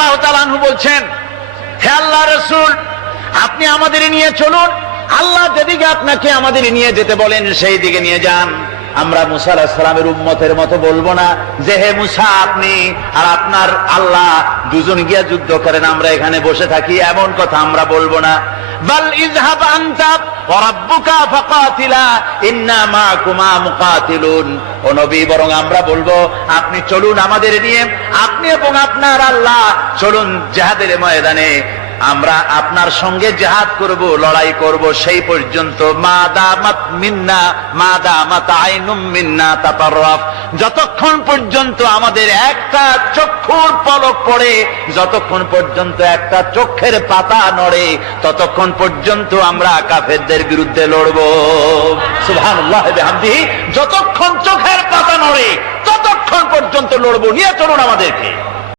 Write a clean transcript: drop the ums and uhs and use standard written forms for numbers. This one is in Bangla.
রাদিয়াল্লাহু তাআলা আনহু বলছেন, হে আল্লাহ রাসূল, আপনি আমাদের নিয়ে চলুন, আল্লাহ যেদিকে আপনাকে আমাদের নিয়ে যেতে বলেন সেই দিকে নিয়ে যান। আমরা মুসা আলাইহিস সালামের উম্মতের মতো বলবো না যে হে মুসা আপনি আর আপনার আল্লাহ দুজন গিয়া যুদ্ধ করেন, আমরা এখানে বসে থাকি, এমন কথা আমরা বলবো না। বাল ইযহাব আনতা ওয়া রাব্বুকা ফাকাতিলা ইন্না মাআকুমা মুকাতিলুন। ও নবী, বরং আমরা বলবো আপনি চলুন আমাদের নিয়ে, আপনি এবং আপনার আল্লাহ চলুন জিহাদের ময়দানে, আমরা আপনার সঙ্গে জিহাদ করব, লড়াই করব সেই পর্যন্ত। মা দামাত মিন্না মা দামাত আইনুম মিন্না তাতাররাফ, যতক্ষণ পর্যন্ত আমাদের একটা চক্ষুর পলক পড়ে, যতক্ষণ পর্যন্ত একটা চোখের পাতা নড়ে, ততক্ষণ পর্যন্ত আমরা কাফেরদের বিরুদ্ধে লড়ব। সুবহানাল্লাহ ওয়া বিহামদিহি, যতক্ষণ চোখের পাতা নড়ে ততক্ষণ পর্যন্ত লড়ব, নিয়ে চলুন আমাদেরকে।